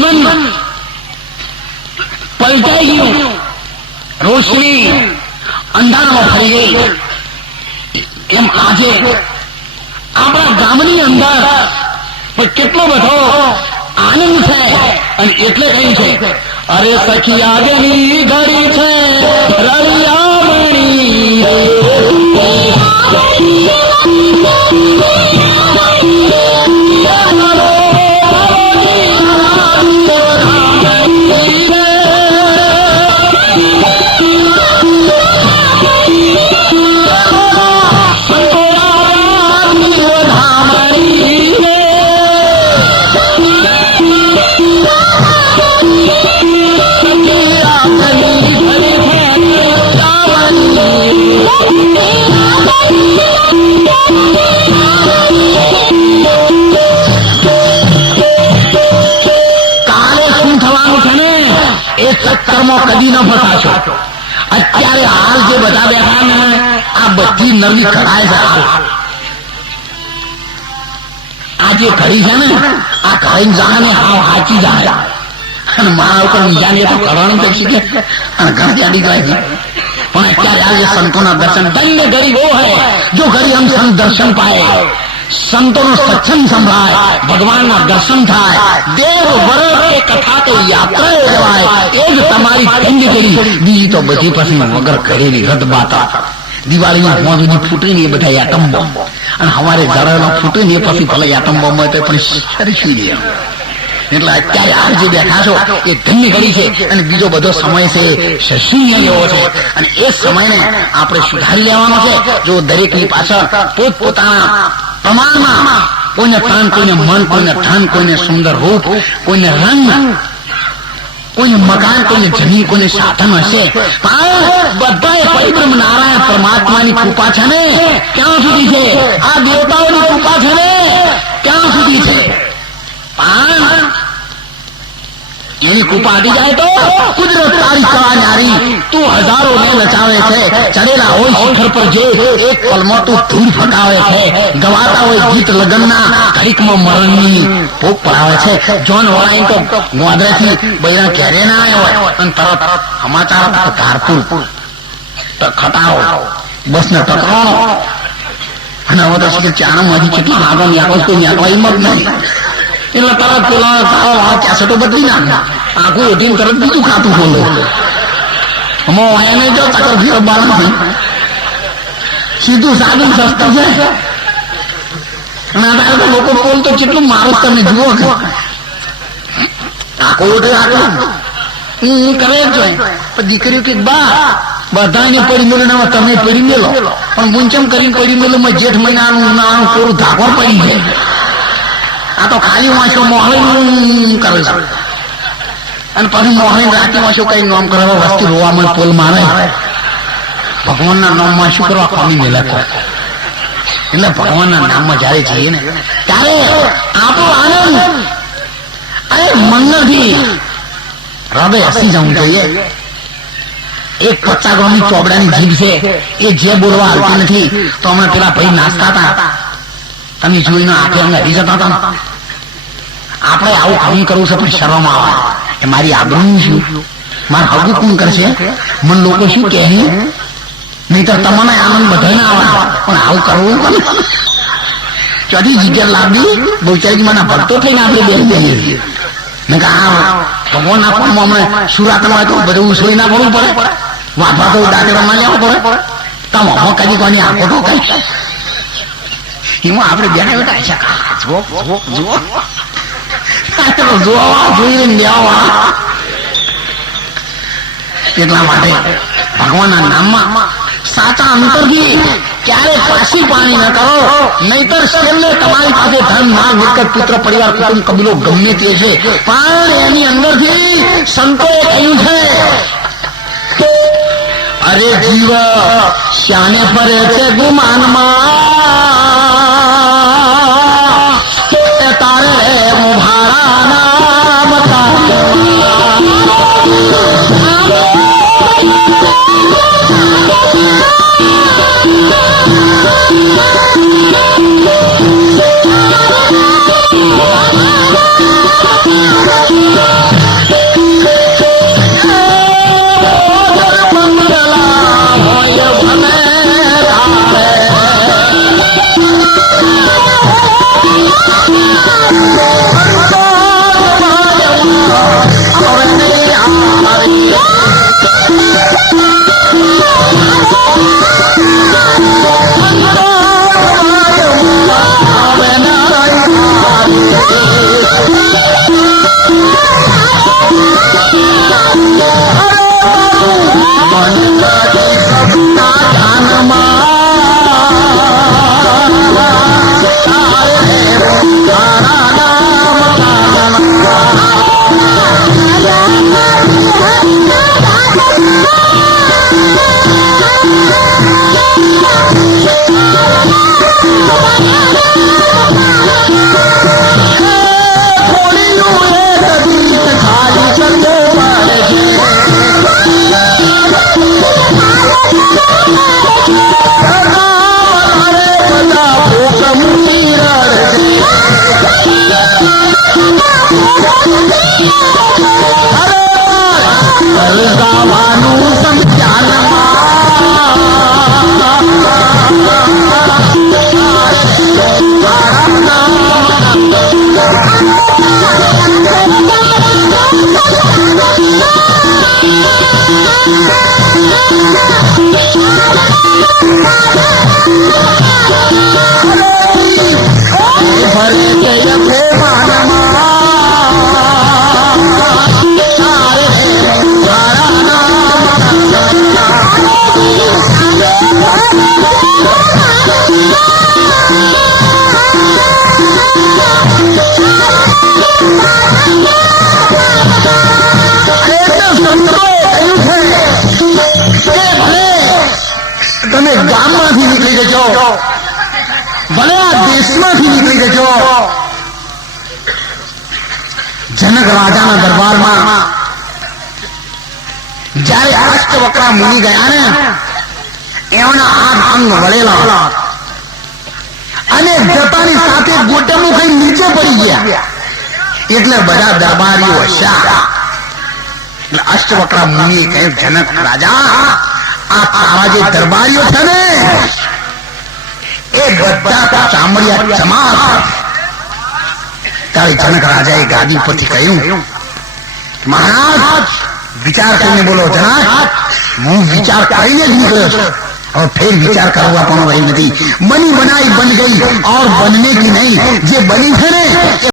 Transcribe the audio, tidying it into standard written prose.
જીવન પલટાઈ ગયું, રોશની અંધારામાં ફરી ગઈ. એમ આજે આપણા ગામની અંદર પણ કેટલો બધો આનંદ છે. અને એટલે કહ્યું છે, અરે સખી આગળની ઘડી છે રળિયામણી. ચક્કરમાં કદી ન ફસાશો. અત્યારે હાલ જે બધા બેઠા ને આ બધી નવી કઢાય છે. આ જે ઘડી છે ને આ ઘડી જાય ને હાવ હાચી જાય. અને મારા ઉપર બીજાને તો કરવાનું તો શીખે અને ઘર ચાલી જાય છે. પણ અત્યારે આજે સંતોના દર્શન ધન્ય ગરીબો હૈ જો ઘડી હમ સંત દર્શન પાए, સંતોનો સત્સંગ સંભળાય, ભગવાનના દર્શન થાય, દેવ વર એ કથા તો યાત્રા જવાય. એ જ તમારી ધન્ય કરી. બીજી તો બધી પછી વગર કરેલી રદ બાતા. દિવાળીમાં મોં સુધી ફૂટે ને એ બધા એટમ બોમ્બ, અને હવારે જળેલા ફૂટે ને એ પછી ભલે એટમ બોમ્બ હોય તો પણ સરસી દે. એટલે અત્યારે આ જે બેઠા છો એ ધન્ય કરી છે. અને બીજો બધો સમય છે શૂન્ય એવો છે. અને એ સમયને આપણે સુધારી લેવાનો છે. જો દરેકની પાછળ પોતપોતાના પ્રમાણમાં, કોઈને તન, કોઈને મન, કોઈને ધન, કોઈને સુંદર રૂપ, કોઈને રંગ, કોઈને મકાન, કોઈને જમીન, કોઈને સાધન હશે, પણ બધાએ પરિબ્રહ્મ નારાયણ પરમાત્માની કૃપા છે ને ક્યાં સુધી છે? આ દેવતાઓની કૃપા છે ને ક્યાં સુધી છે? પણ એની કૃપા આવી જાય તો કુદરત તારી કળા ન્યારી. તું હજારો ને નચાવે છે. ચડેલા હોય શિખર પર જે એક પલમાં તું ધૂળ ફટાવે છે. ગવાતા હોય ગીત લગ્નના ઘડીકમાં મરણની ભોગ પડાવે છે. જોન વળાઈ તો ગોદરેથી બૈરા ઘેરે ના આવ્યો હોય અને તરત સમાચાર ધારપુર ખટારો બસ ને ટકરાણો. અને હવે તો ચાણમાંથી કેટલા આગળ નીકળો કોઈ નીકળવા હિંમત નહીં. એટલે તરત પેલા કેસેટો બદલી નાખે, આખું ઓઢીને તરત બીજું ખાતું ખોલે. એને જો ચક્કર ફેરવવા નથી, સીધું સાદું સસ્તું છે. અને અત્યારે તો લોકો બોલ તો કેટલું મારું તમે જુઓ કે આખું ઓઢે આખું કરે જ હોય. પણ દીકરીઓ કે બા બધાને પડી મેળો તમે પડી મેલો, પણ મુંચમ કરીને પડી મેલો જેઠ મહિનાનું ઉનાળાનું પૂરું ધાકોર પડી જાય. આ તો ખાલી વાંચો મોહળી કરે છે. અને પછી મોહળી રાતે વાંચો કઈ નામ કરવા વસ્તી રોવામાં પોલ મારે. ભગવાનના નામમાં શું કરવા કોમી મેલા? એટલે ભગવાનના નામમાં જયારે જઈએ ને ત્યારે આપણો આનંદ અરે મનથી હૃદય હસી જવું જોઈએ. એક 50 ગ્રામની ચોબડાની જીભ છે એ જે બોલવા આવતી નથી. તો હમણાં પેલા ભાઈ નાચતા હતા, તમે જોઈને આખે અમે હરી જતા હતા. આપણે આવું કામ કરવું છે પણ શરમ આવે કે મારી આબરૂ શું, મારા હગું કોણ કરશે, મને લોકો શું કહે? નહીં તો તમને આનંદ બધાને આવે પણ આવું કરવું ચોથી જગ્યા લાવી બહુચારી મને ભક્તો થઈને આપણે બેન જઈએ છીએ. મેં કહે આ ભગવાન આપવામાં હમણાં સુરાતમાં તો બધું સોઈ ના પડવું પડે, વાપા તો દાખલામાં લેવો પડે. તમે હમણાં કદી કોની આંખો તો કઈ એમાં આપણે બેઠા બેઠા જોવા જોઈએ લેવા. એટલા માટે ભગવાનના નામમાં સાચા અંતરથી ક્યારે પાછી પાણી ન કરો. નહીતર છેલ્લે તમારી પાસે ધન, માલ, મિલકત, પુત્ર, પરિવાર, કુટુંબ, કબીલો ગમે તે છે, પણ એની અંદરથી સંતોએ કહ્યું છે અરે જીવ શ્યાને ફરે છે ગુમાનમાં, તારે મુભારા નામ તમે ગામમાંથી નીકળી જજો, ભલે આ દેશમાંથી નીકળી જજો. જનક રાજાના દરબારમાં જયારે અષ્ટવક્રા મુનિ ગયા ને, એમના હાથ અંગ વળેલા અને જતાની સાથે ગોટમું કઈ નીચે પડી ગયા. એટલે બધા દરબારીઓ હસ્યા. અષ્ટવક્રા મુનિએ કહ્યું, જનક રાજા, આ તારા જે દરબારીઓ છે ને એ બધા ચામડિયા ચમાર. ત્યારે જનક રાજાએ ગાદી પરથી કહ્યું, મહારાજ વિચાર કરીને બોલો. જનક, હું વિચાર કરીને જ નીકળ્યો છું. और फिर विचार करवा પણ રહી નથી. બની બનાઈ બન ગઈ और बनने की नहीं. જે બની છે ને એ